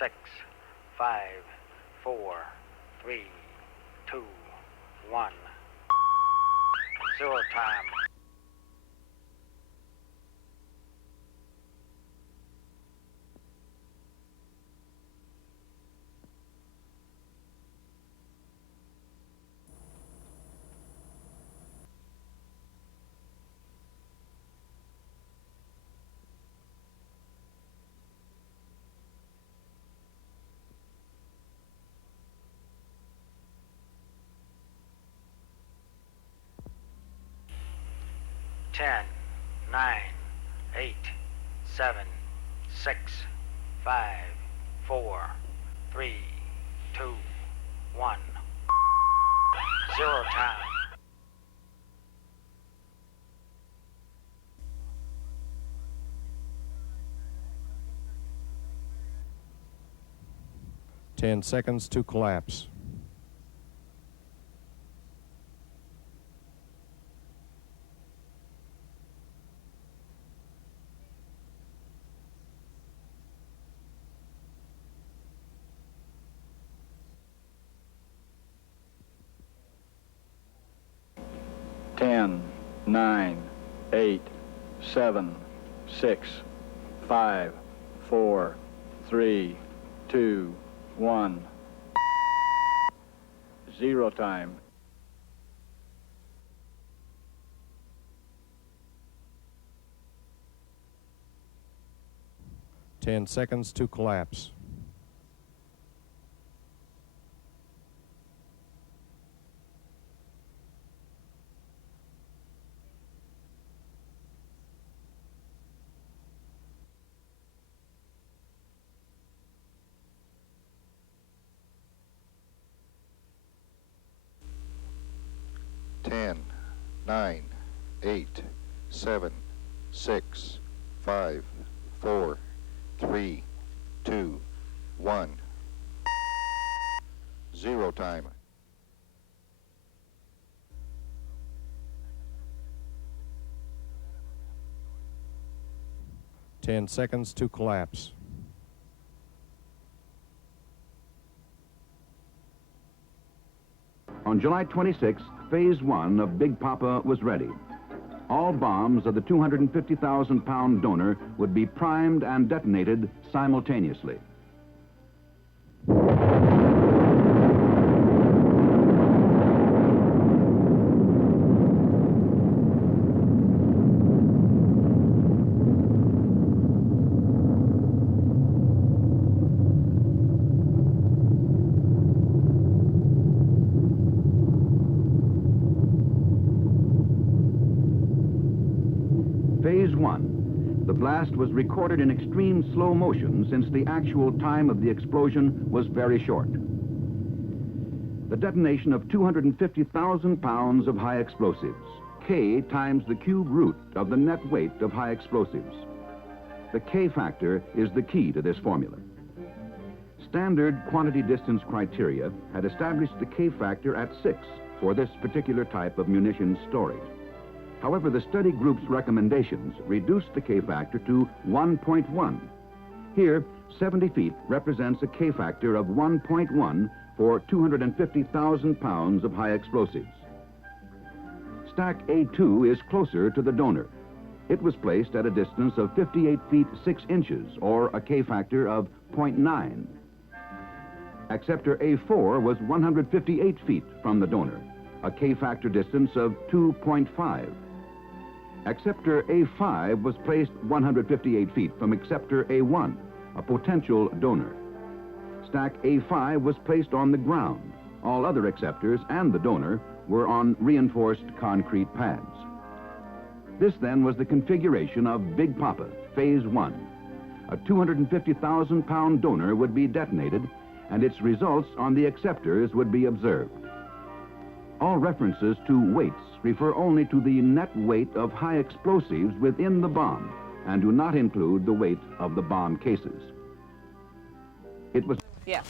6, 5, 4, 3, 2, 1. 0 time. Ten, 9, 8, 7, 6, 5, 4, 3, 2, 1. 0 time. Ten seconds to collapse. 10, 9, 8, 7, 6, 5, 4, 3, 2, 1. 0 time. Ten seconds to collapse. 10, 9, 8, 7, 6, 5, 4, 3, 2, 1. 0 time. Ten seconds to collapse. On July 26th, Phase 1 of Big Papa was ready. All bombs of the 250,000-pound donor would be primed and detonated simultaneously. Phase 1. The blast was recorded in extreme slow motion since the actual time of the explosion was very short. The detonation of 250,000 pounds of high explosives. K times the cube root of the net weight of high explosives. The K factor is the key to this formula. Standard quantity distance criteria had established the K factor at 6 for this particular type of munitions storage. However, the study group's recommendations reduced the K factor to 1.1. Here, 70 feet represents a K factor of 1.1 for 250,000 pounds of high explosives. Stack A2 is closer to the donor. It was placed at a distance of 58 feet 6 inches, or a K factor of 0.9. Acceptor A4 was 158 feet from the donor, a K factor distance of 2.5. Acceptor A5 was placed 158 feet from acceptor A1, a potential donor. Stack A5 was placed on the ground. All other acceptors and the donor were on reinforced concrete pads. This then was the configuration of Big Papa, Phase 1. A 250,000-pound donor would be detonated, and its results on the acceptors would be observed. All references to weights refer only to the net weight of high explosives within the bomb and do not include the weight of the bomb cases. It was... Yeah.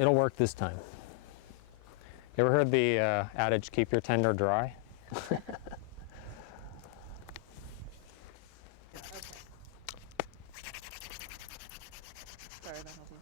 It'll work this time. You ever heard the adage, keep your tender dry? Sorry, that'll be okay.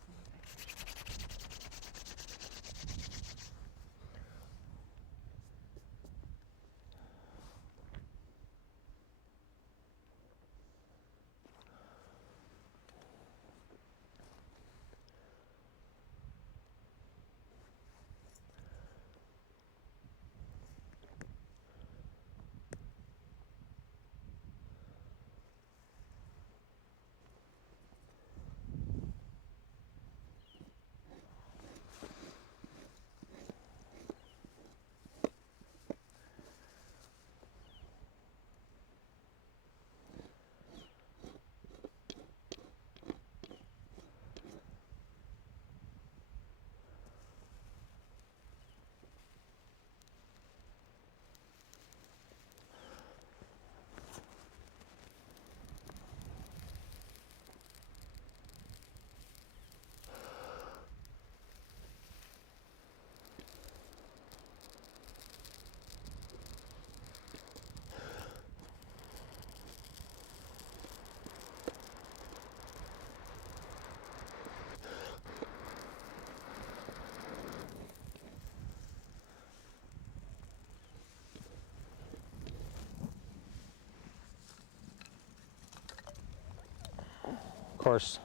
Of course,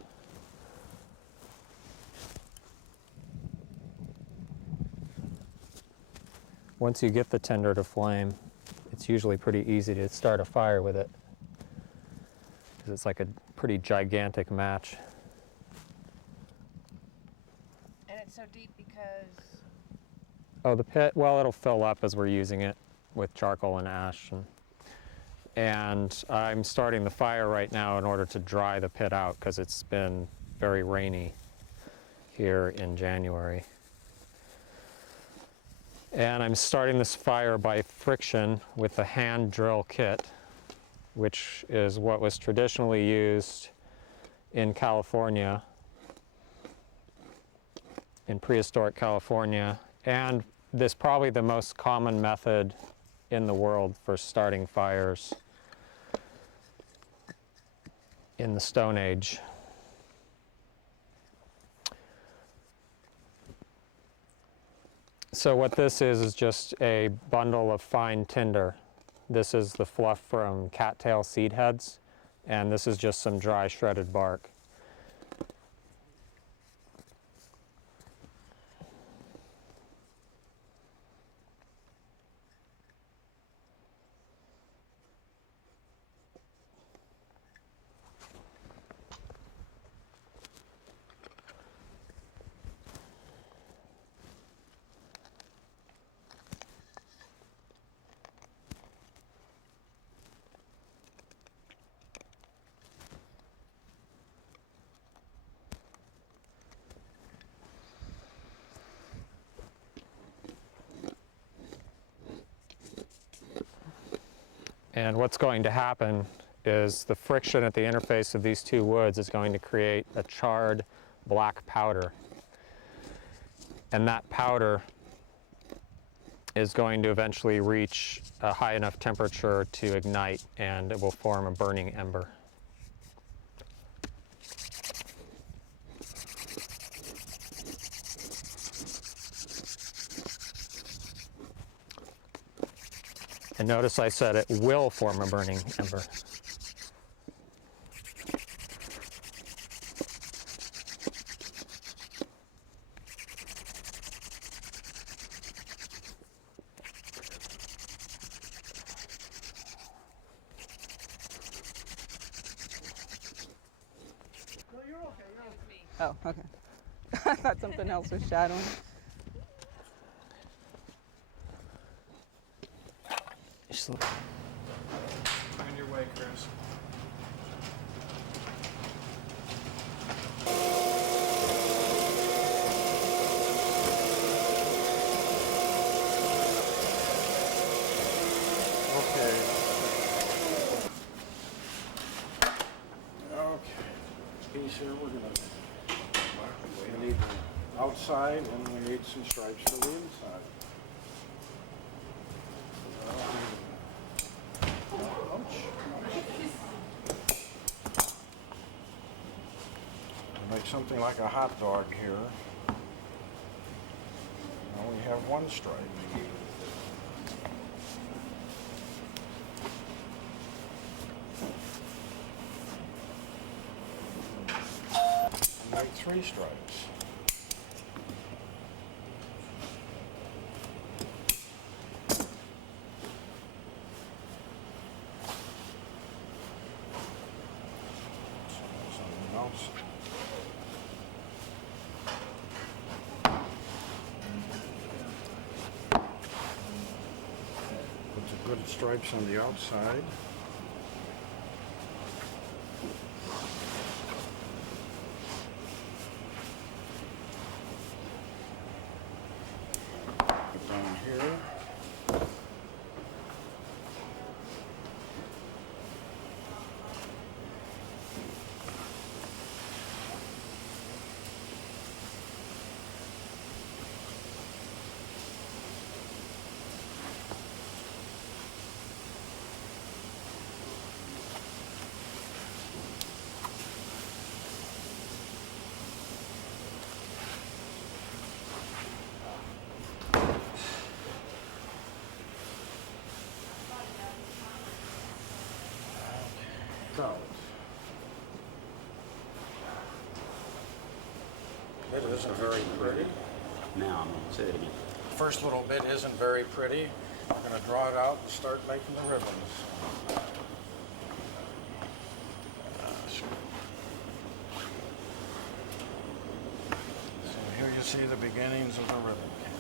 once you get the tinder to flame, it's usually pretty easy to start a fire with it, because it's like a pretty gigantic match. And it's so deep because... Oh, the pit, well, it'll fill up as we're using it with charcoal and ash. And I'm starting the fire right now in order to dry the pit out, because it's been very rainy here in January. And I'm starting this fire by friction with the hand drill kit, which is what was traditionally used in California, in prehistoric California, and this is probably the most common method in the world for starting fires in the Stone Age. So what this is just a bundle of fine tinder. This is the fluff from cattail seed heads, and this is just some dry shredded bark. And what's going to happen is the friction at the interface of these two woods is going to create a charred black powder. And that powder is going to eventually reach a high enough temperature to ignite, and it will form a burning ember. And notice I said it will form a burning ember. Oh, okay. I thought something else was shadowing. On your way, Chris. Okay. Piece here, we're gonna, we need the outside and we need some stripes for the inside. Ouch. Make some something like a hot dog here. Now we have one stripe. Make 3 stripes. Something else. Put the good stripes on the outside. Put down here. So, it isn't very pretty. Now I'm going to say it again. First little bit isn't very pretty. I'm going to draw it out and start making the ribbons. So here you see the beginnings of the ribbon cake.